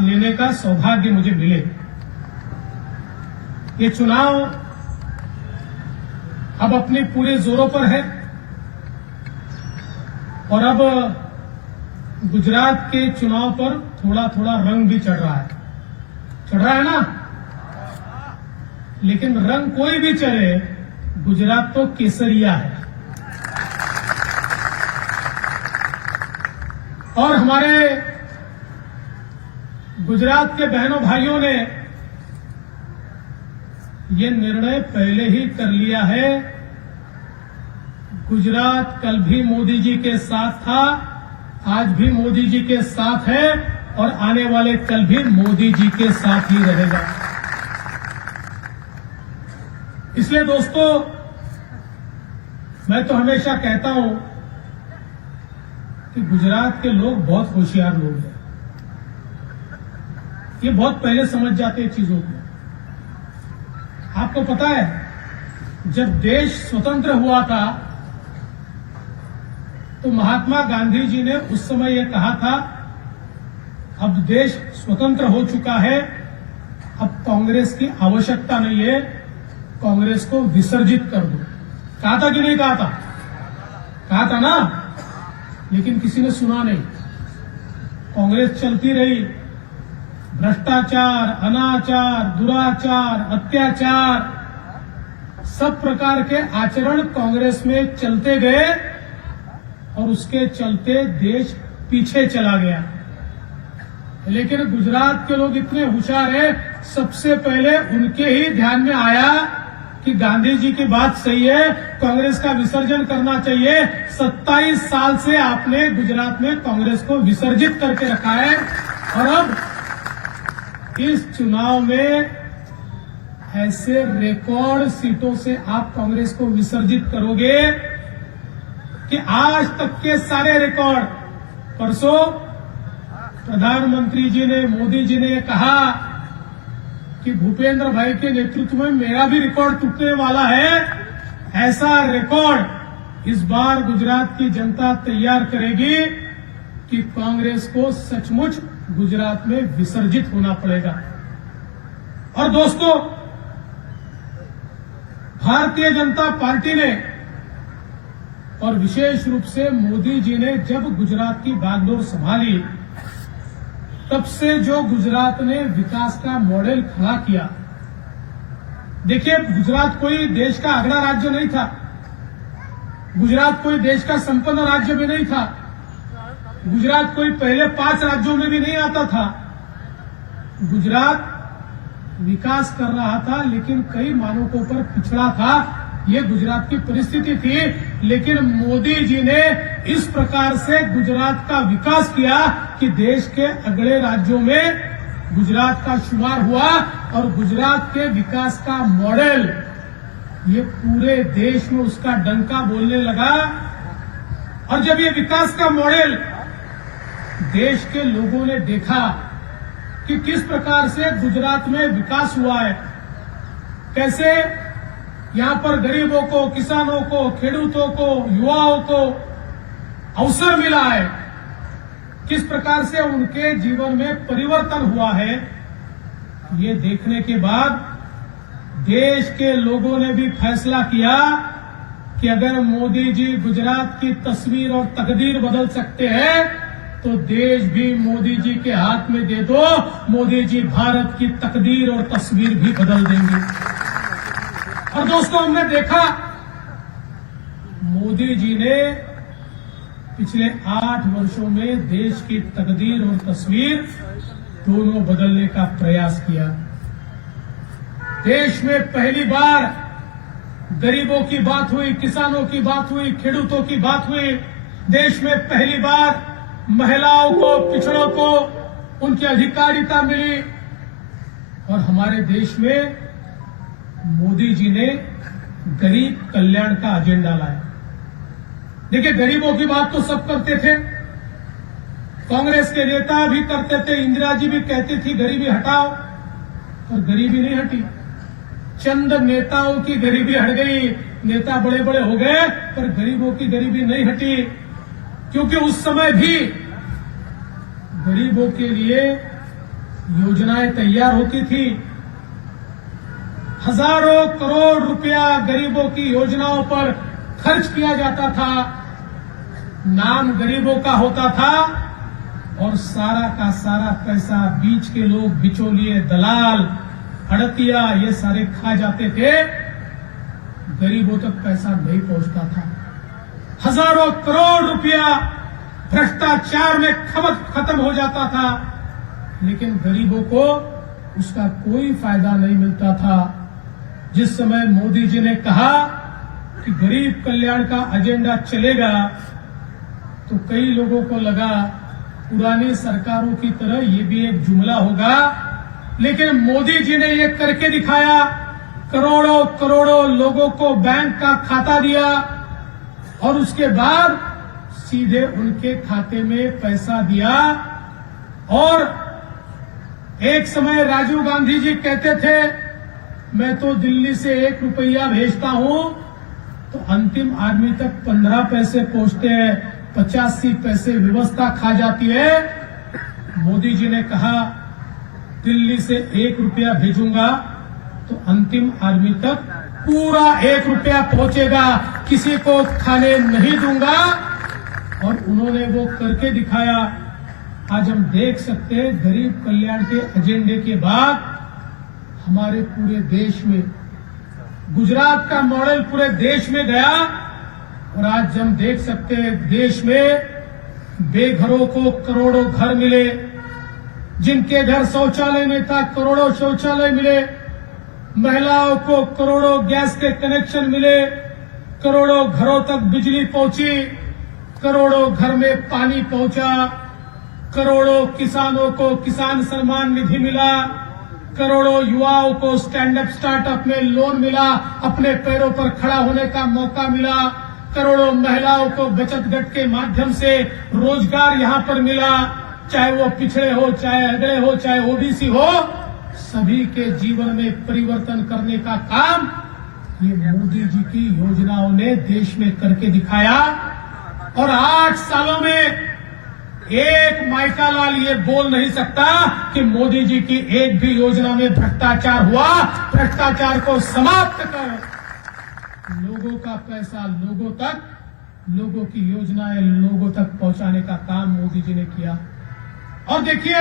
लेने का सौभाग्य मुझे मिले। ये चुनाव अब अपने पूरे जोरों पर है और अब गुजरात के चुनाव पर थोड़ा थोड़ा रंग भी चढ़ रहा है ना। लेकिन रंग कोई भी चढ़े, गुजरात तो केसरिया है। और हमारे गुजरात के बहनों भाइयों ने ये निर्णय पहले ही कर लिया है। गुजरात कल भी मोदी जी के साथ था, आज भी मोदी जी के साथ है और आने वाले कल भी मोदी जी के साथ ही रहेगा। इसलिए दोस्तों, मैं तो हमेशा कहता हूं कि गुजरात के लोग बहुत होशियार लोग हैं। ये बहुत पहले समझ जाते हैं चीजों को। आपको पता है, जब देश स्वतंत्र हुआ था तो महात्मा गांधी जी ने उस समय यह कहा था, अब देश स्वतंत्र हो चुका है, अब कांग्रेस की आवश्यकता नहीं है, कांग्रेस को विसर्जित कर दो। कहा था कि नहीं कहा था? कहा था ना। लेकिन किसी ने सुना नहीं। कांग्रेस चलती रही। भ्रष्टाचार, अनाचार, दुराचार, अत्याचार, सब प्रकार के आचरण कांग्रेस में चलते गए और उसके चलते देश पीछे चला गया। लेकिन गुजरात के लोग इतने होशियार हैं, सबसे पहले उनके ही ध्यान में आया कि गांधी जी की बात सही है, कांग्रेस का विसर्जन करना चाहिए। 27 साल से आपने गुजरात में कांग्रेस को विसर्जित करके रखा है और अब इस चुनाव में ऐसे रिकॉर्ड सीटों से आप कांग्रेस को विसर्जित करोगे कि आज तक के सारे रिकॉर्ड। परसों प्रधानमंत्री जी ने, मोदी जी ने कहा कि भूपेंद्र भाई के नेतृत्व में मेरा भी रिकॉर्ड टूटने वाला है। ऐसा रिकॉर्ड इस बार गुजरात की जनता तैयार करेगी कि कांग्रेस को सचमुच गुजरात में विसर्जित होना पड़ेगा। और दोस्तों, भारतीय जनता पार्टी ने और विशेष रूप से मोदी जी ने जब गुजरात की बागडोर संभाली, तब से जो गुजरात ने विकास का मॉडल खड़ा किया। देखिए, गुजरात कोई देश का अगला राज्य नहीं था, गुजरात कोई देश का संपन्न राज्य भी नहीं था, गुजरात कोई पहले 5 राज्यों में भी नहीं आता था। गुजरात विकास कर रहा था, लेकिन कई मानकों पर पिछड़ा था। ये गुजरात की परिस्थिति थी। लेकिन मोदी जी ने इस प्रकार से गुजरात का विकास किया कि देश के अगले राज्यों में गुजरात का शुमार हुआ और गुजरात के विकास का मॉडल ये पूरे देश में उसका डंका बोलने लगा। और जब ये विकास का मॉडल देश के लोगों ने देखा कि किस प्रकार से गुजरात में विकास हुआ है, कैसे यहां पर गरीबों को, किसानों को, खेडूतों को, युवाओं को अवसर मिला है, किस प्रकार से उनके जीवन में परिवर्तन हुआ है, ये देखने के बाद देश के लोगों ने भी फैसला किया कि अगर मोदी जी गुजरात की तस्वीर और तकदीर बदल सकते हैं तो देश भी मोदी जी के हाथ में दे दो, मोदी जी भारत की तकदीर और तस्वीर भी बदल देंगे। और दोस्तों, हमने देखा मोदी जी ने पिछले 8 वर्षों में देश की तकदीर और तस्वीर दोनों बदलने का प्रयास किया। देश में पहली बार गरीबों की बात हुई, किसानों की बात हुई, खेडूतों की बात हुई। देश में पहली बार महिलाओं को, पिछड़ों को उनकी अधिकारिता मिली। और हमारे देश में मोदी जी ने गरीब कल्याण का एजेंडा लाया। देखिए, गरीबों की बात तो सब करते थे, कांग्रेस के नेता भी करते थे, इंदिरा जी भी कहती थी गरीबी हटाओ, और गरीबी नहीं हटी। चंद नेताओं की गरीबी हट गई, नेता बड़े बड़े हो गए, पर गरीबों की गरीबी नहीं हटी। क्योंकि उस समय भी गरीबों के लिए योजनाएं तैयार होती थी, हजारों करोड़ रुपया गरीबों की योजनाओं पर खर्च किया जाता था, नाम गरीबों का होता था और सारा का सारा पैसा बीच के लोग, बिचौलिए, दलाल, अड़तिया, ये सारे खा जाते थे, गरीबों तक पैसा नहीं पहुंचता था। हजारों करोड़ रुपया भ्रष्टाचार में खत्म हो जाता था, लेकिन गरीबों को उसका कोई फायदा नहीं मिलता था। जिस समय मोदी जी ने कहा कि गरीब कल्याण का एजेंडा चलेगा, तो कई लोगों को लगा पुरानी सरकारों की तरह ये भी एक जुमला होगा, लेकिन मोदी जी ने ये करके दिखाया। करोड़ों करोड़ों लोगों को बैंक का खाता दिया और उसके बाद सीधे उनके खाते में पैसा दिया। और एक समय राजीव गांधी जी कहते थे, मैं तो दिल्ली से 1 रुपया भेजता हूं तो अंतिम आदमी तक 15 पैसे पहुंचते हैं, 85 पैसे व्यवस्था खा जाती है। मोदी जी ने कहा, दिल्ली से 1 रुपया भेजूंगा तो अंतिम आदमी तक पूरा 1 रुपया पहुंचेगा, किसी को खाने नहीं दूंगा। और उन्होंने वो करके दिखाया। आज हम देख सकते हैं, गरीब कल्याण के एजेंडे के बाद हमारे पूरे देश में, गुजरात का मॉडल पूरे देश में गया और आज हम देख सकते हैं देश में बेघरों को करोड़ों घर मिले, जिनके घर शौचालय में था करोड़ों शौचालय मिले, महिलाओं को करोड़ों गैस के कनेक्शन मिले, करोड़ों घरों तक बिजली पहुंची, करोड़ों घर में पानी पहुंचा, करोड़ों किसानों को किसान सम्मान निधि मिला, करोड़ों युवाओं को स्टैंड अप स्टार्टअप में लोन मिला, अपने पैरों पर खड़ा होने का मौका मिला, करोड़ों महिलाओं को बचत गट के माध्यम से रोजगार यहां पर मिला, चाहे वो पिछड़े हो, चाहे अगड़े हो, चाहे ओबीसी हो, सभी के जीवन में परिवर्तन करने का काम ये मोदी जी की योजनाओं ने देश में करके दिखाया। और 8 सालों में एक माइका लाल ये बोल नहीं सकता कि मोदी जी की एक भी योजना में भ्रष्टाचार हुआ। भ्रष्टाचार को समाप्त कर लोगों का पैसा लोगों तक, लोगों की योजनाएं लोगों तक पहुंचाने का काम मोदी जी ने किया। और देखिए,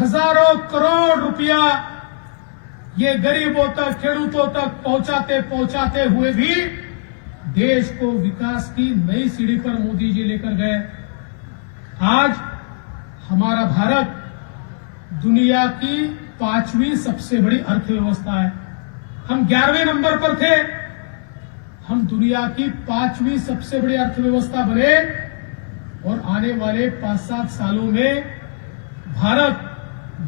हजारों करोड़ रुपया ये गरीबों तक, खेडूतों तक पहुंचाते हुए भी देश को विकास की नई सीढ़ी पर मोदी जी लेकर गए। आज हमारा भारत दुनिया की 5वीं सबसे बड़ी अर्थव्यवस्था है। हम 11वें नंबर पर थे, हम दुनिया की 5वीं सबसे बड़ी अर्थव्यवस्था बने और आने वाले 5-7 सालों में भारत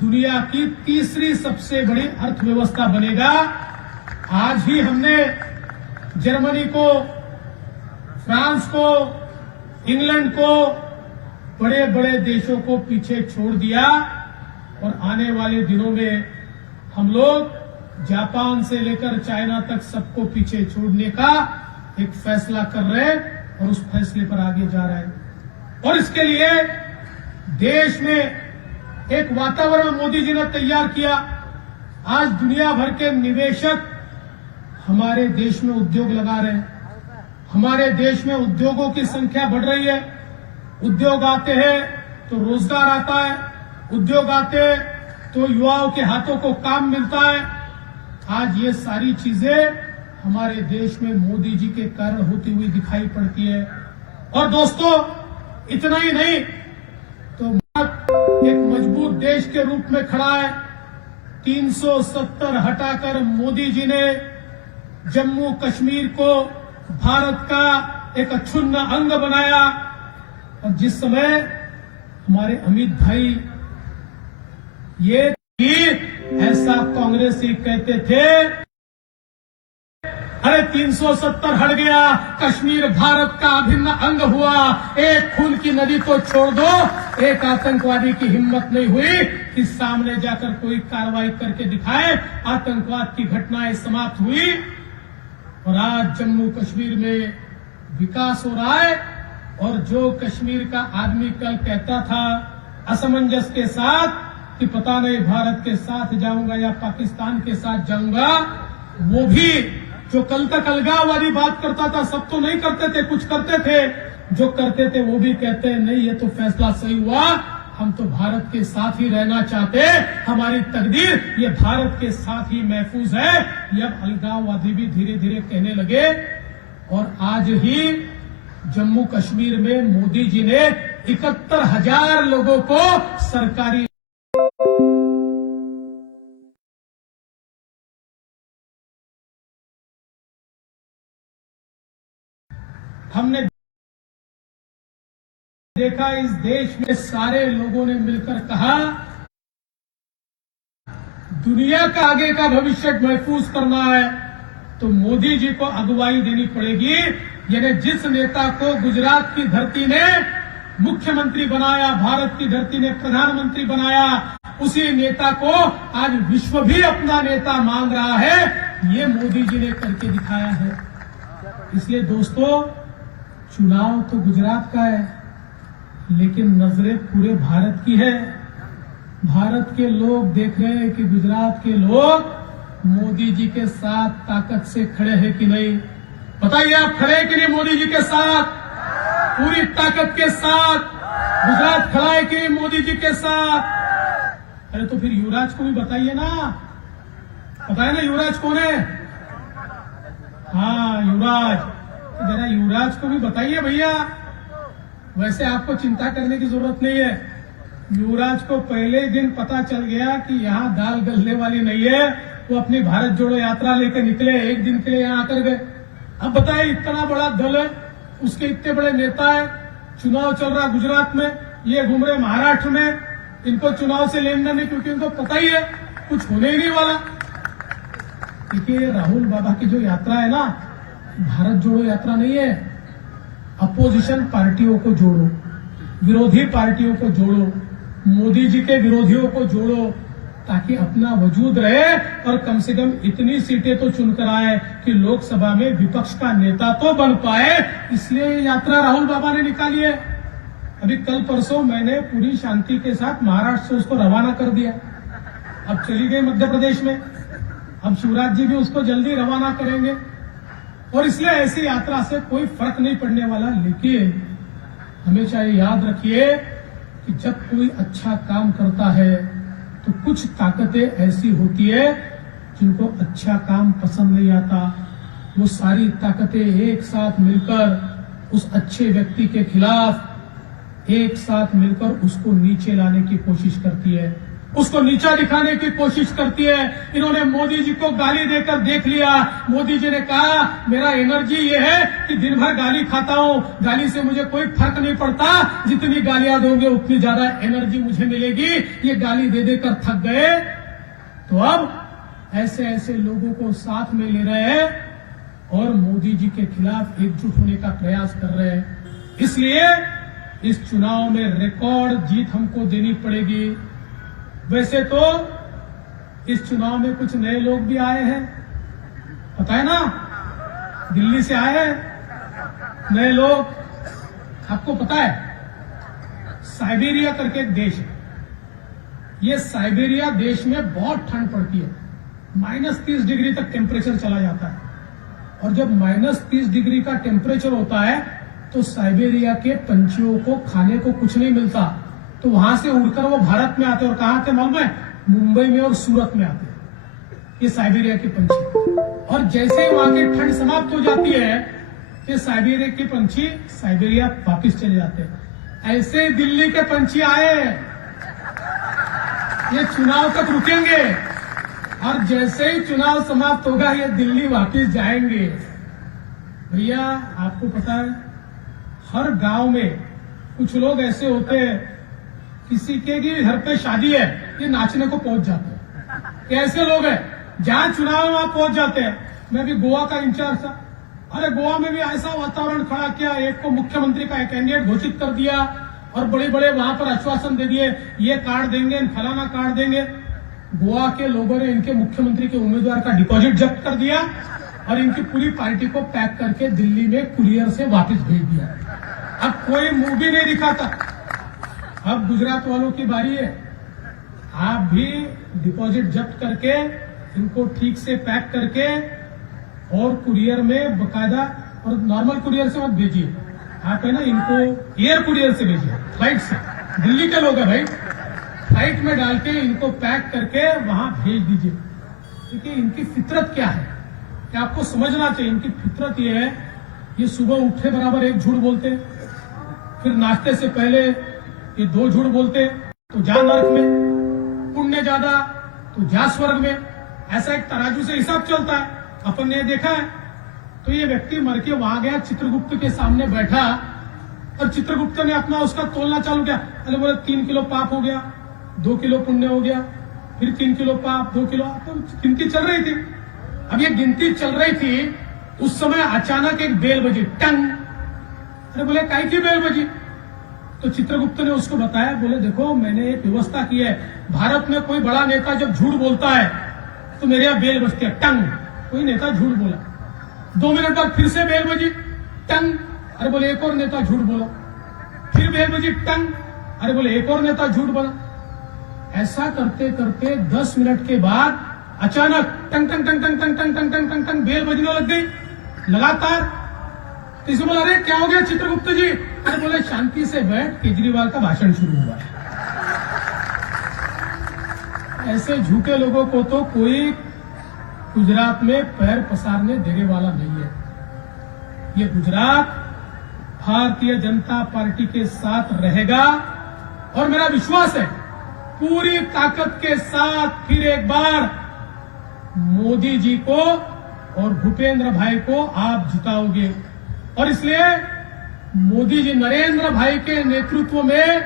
दुनिया की 3री सबसे बड़ी अर्थव्यवस्था बनेगा। आज ही हमने जर्मनी को, फ्रांस को, इंग्लैंड को, बड़े बड़े देशों को पीछे छोड़ दिया और आने वाले दिनों में हम लोग जापान से लेकर चाइना तक सबको पीछे छोड़ने का एक फैसला कर रहे हैं और उस फैसले पर आगे जा रहे हैं। और इसके लिए देश में एक वातावरण मोदी जी ने तैयार किया। आज दुनिया भर के निवेशक हमारे देश में उद्योग लगा रहे हैं। हमारे देश में उद्योगों की संख्या बढ़ रही है। उद्योग आते हैं तो रोजगार आता है, उद्योग आते हैं तो युवाओं के हाथों को काम मिलता है। आज ये सारी चीजें हमारे देश में मोदी जी के कारण होती हुई दिखाई पड़ती है। और दोस्तों, इतना ही नहीं तो भारत एक मजबूत देश के रूप में खड़ा है। 370 हटाकर मोदी जी ने जम्मू कश्मीर को भारत का एक अछून्न अंग बनाया। और जिस समय हमारे अमित भाई ये ऐसा कांग्रेसी कहते थे, अरे 370 हट गया, कश्मीर भारत का अभिन्न अंग हुआ, एक खून की नदी को छोड़ दो। एक आतंकवादी की हिम्मत नहीं हुई कि सामने जाकर कोई कार्रवाई करके दिखाए। आतंकवाद की घटनाएं समाप्त हुई और आज जम्मू कश्मीर में विकास हो रहा है। और जो कश्मीर का आदमी कल कहता था असमंजस के साथ कि पता नहीं भारत के साथ जाऊंगा या पाकिस्तान के साथ जाऊंगा, वो भी जो कल तक अलगाववादी बात करता था, सब तो नहीं करते थे, कुछ करते थे, जो करते थे वो भी कहते हैं नहीं ये तो फैसला सही हुआ, हम तो भारत के साथ ही रहना चाहते, हमारी तकदीर ये भारत के साथ ही महफूज है। ये अब अलगाववादी भी धीरे धीरे कहने लगे। और आज ही जम्मू कश्मीर में मोदी जी ने 71,000 लोगों को सरकारी हमने देखा इस देश में सारे लोगों ने मिलकर कहा दुनिया का आगे का भविष्य महफूज करना है तो मोदी जी को अगुवाई देनी पड़ेगी। यानी जिस नेता को गुजरात की धरती ने मुख्यमंत्री बनाया, भारत की धरती ने प्रधानमंत्री बनाया, उसी नेता को आज विश्व भी अपना नेता मांग रहा है। ये मोदी जी ने करके दिखाया है। इसलिए दोस्तों, चुनाव तो गुजरात का है, लेकिन नजरें पूरे भारत की है। भारत के लोग देख रहे हैं कि गुजरात के लोग मोदी जी के साथ ताकत से खड़े हैं कि नहीं। बताइए आप खड़े हैं कि नहीं मोदी जी के साथ? पूरी ताकत के साथ गुजरात खड़ा है कि मोदी जी के साथ? अरे तो फिर युवराज को भी बताइए ना, बताइए ना युवराज कौन है? हाँ युवराज, तो जरा युवराज को भी बताइए भैया। वैसे आपको चिंता करने की जरूरत नहीं है। युवराज को पहले दिन पता चल गया कि यहाँ दाल गलने वाली नहीं है। वो अपनी भारत जोड़ो यात्रा लेकर निकले, एक दिन के लिए यहाँ आकर गए। अब बताइए, इतना बड़ा दल है, उसके इतने बड़े नेता है, चुनाव चल रहा गुजरात में, ये घूम रहे महाराष्ट्र में, इनको चुनाव से लेन देन नहीं, क्योंकि इनको पता ही है कुछ होने ही नहीं वाला। देखिए राहुल बाबा की जो यात्रा है ना, भारत जोड़ो यात्रा नहीं है। अपोजिशन पार्टियों को जोड़ो, विरोधी पार्टियों को जोड़ो, मोदी जी के विरोधियों को जोड़ो, ताकि अपना वजूद रहे और कम से कम इतनी सीटें तो चुनकर आए कि लोकसभा में विपक्ष का नेता तो बन पाए। इसलिए ये यात्रा राहुल बाबा ने निकाली है। अभी कल परसों मैंने पूरी शांति के साथ महाराष्ट्र से उसको रवाना कर दिया। अब चली गई मध्य प्रदेश में, अब शिवराज जी भी उसको जल्दी रवाना करेंगे। और इसलिए ऐसी यात्रा से कोई फर्क नहीं पड़ने वाला। लेकिन हमेशा ये याद रखिए कि जब कोई अच्छा काम करता है तो कुछ ताकतें ऐसी होती है जिनको अच्छा काम पसंद नहीं आता। वो सारी ताकतें एक साथ मिलकर उस अच्छे व्यक्ति के खिलाफ एक साथ मिलकर उसको नीचे लाने की कोशिश करती है, उसको नीचा दिखाने की कोशिश करती है। इन्होंने मोदी जी को गाली देकर देख लिया। मोदी जी ने कहा मेरा एनर्जी ये है कि दिन भर गाली खाता हूं, गाली से मुझे कोई फर्क नहीं पड़ता, जितनी गालियां दोगे उतनी ज्यादा एनर्जी मुझे मिलेगी। ये गाली दे देकर थक गए, तो अब ऐसे ऐसे लोगों को साथ में ले रहे हैं और मोदी जी के खिलाफ एकजुट होने का प्रयास कर रहे हैं। इसलिए इस चुनाव में रिकॉर्ड जीत हमको देनी पड़ेगी। वैसे तो इस चुनाव में कुछ नए लोग भी आए हैं, पता है ना, दिल्ली से आए हैं नए लोग। आपको पता है साइबेरिया करके एक देश है, ये साइबेरिया देश में बहुत ठंड पड़ती है, -30 डिग्री तक टेम्परेचर चला जाता है। और जब -30 डिग्री का टेम्परेचर होता है तो साइबेरिया के पंछियों को खाने को कुछ नहीं मिलता, तो वहां से उड़कर वो भारत में आते हैं। और कहां आते मालूम है? मुंबई में और सूरत में आते हैं ये साइबेरिया के पंछी। और जैसे ही वहां की ठंड समाप्त हो जाती है, ये साइबेरिया के पंछी साइबेरिया वापिस चले जाते हैं। ऐसे दिल्ली के पंछी आए, ये चुनाव तक रुकेंगे और जैसे ही चुनाव समाप्त होगा ये दिल्ली वापिस जाएंगे। भैया आपको पता है, हर गांव में कुछ लोग ऐसे होते हैं, किसी के भी घर पे शादी है, ये नाचने को पहुंच जाते हैं। कैसे लोग हैं, जहां चुनाव में वहां पहुंच जाते हैं। मैं भी गोवा का इंचार्ज था, अरे गोवा में भी ऐसा वातावरण खड़ा किया, एक को मुख्यमंत्री का कैंडिडेट घोषित कर दिया और बड़े बड़े वहां पर आश्वासन दे दिए, ये कार्ड देंगे, फलाना कार्ड देंगे। गोवा के लोगों ने इनके मुख्यमंत्री के उम्मीदवार का डिपॉजिट जब्त कर दिया और इनकी पूरी पार्टी को पैक करके दिल्ली में कुरियर से वापस भेज दिया। अब कोई मुंह भी नहीं दिखाता। अब गुजरात वालों की बारी है। आप भी डिपॉजिट जब्त करके इनको ठीक से पैक करके और कुरियर में बकायदा, और नॉर्मल कुरियर से मत भेजिए, आप है ना इनको एयर कुरियर से भेजिए, फ्लाइट से। दिल्ली के लोग हैं भाई, फ्लाइट में डाल के इनको पैक करके वहां भेज दीजिए। देखिए इनकी फितरत क्या है, कि आपको समझना चाहिए। इनकी फितरत ये है, ये सुबह उठे बराबर एक झूठ बोलते, फिर नाश्ते से पहले ये 2 झूठ बोलते, तो जा नरक में, पुण्य ज्यादा तो जा स्वर्ग में। ऐसा एक तराजू से हिसाब चलता है, अपन ने देखा है। तो ये व्यक्ति मर के वहां गया, चित्रगुप्त के सामने बैठा, और चित्रगुप्त ने अपना उसका तोलना चालू किया। अरे बोले 3 किलो पाप हो गया, 2 किलो पुण्य हो गया, फिर 3 किलो पाप, 2 किलो, तो गिनती चल रही थी। अब ये गिनती चल रही थी, उस समय अचानक एक बेल बजी, टंग। अरे बोले काहे की बेल बजी? तो चित्रगुप्त ने उसको बताया, बोले देखो मैंने एक व्यवस्था की है, भारत में कोई बड़ा नेता जब झूठ बोलता है तो मेरे यहाँ बेल बजती है, टंग। कोई नेता झूठ बोला, 2 मिनट बाद फिर से बेल बजी, टंग। अरे बोले एक और नेता झूठ बोला, फिर बेल बजी, टंग। अरे बोले एक और नेता झूठ बोला। ऐसा करते करते 10 मिनट के बाद अचानक टंग टंग टंग टंग टंग टंग टंग टंग टंग टंग बेल बजने लग गई लगातार। किसी बोला अरे क्या हो गया चित्रगुप्त जी? अरे बोले शांति से बैठ, केजरीवाल का भाषण शुरू हुआ है। ऐसे झूठे लोगों को तो कोई गुजरात में पैर पसारने देने वाला नहीं है। ये गुजरात भारतीय जनता पार्टी के साथ रहेगा, और मेरा विश्वास है पूरी ताकत के साथ फिर एक बार मोदी जी को और भूपेंद्र भाई को आप जिताओगे। और इसलिए मोदी जी, नरेंद्र भाई के नेतृत्व में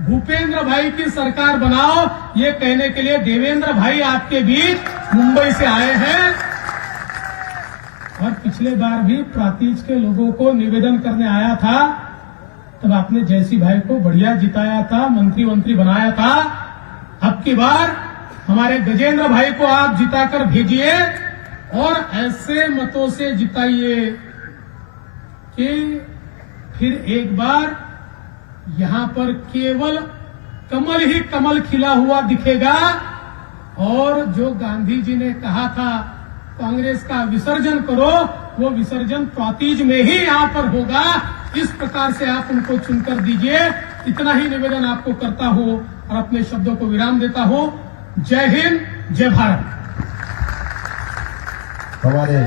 भूपेंद्र भाई की सरकार बनाओ, ये कहने के लिए देवेंद्र भाई आपके बीच मुंबई से आए हैं। और पिछले बार भी प्रांतीज के लोगों को निवेदन करने आया था, तब आपने जयसी भाई को बढ़िया जिताया था, मंत्री बनाया था। अब की बार हमारे गजेंद्र भाई को आप जिताकर भेजिए, और ऐसे मतों से जिताइए कि फिर एक बार यहां पर केवल कमल ही कमल खिला हुआ दिखेगा। और जो गांधी जी ने कहा था कांग्रेस का विसर्जन करो, वो विसर्जन प्रांतीज में ही यहां पर होगा। इस प्रकार से आप उनको चुनकर दीजिए। इतना ही निवेदन आपको करता हूं और अपने शब्दों को विराम देता हूं। जय हिंद, जय भारत। हमारे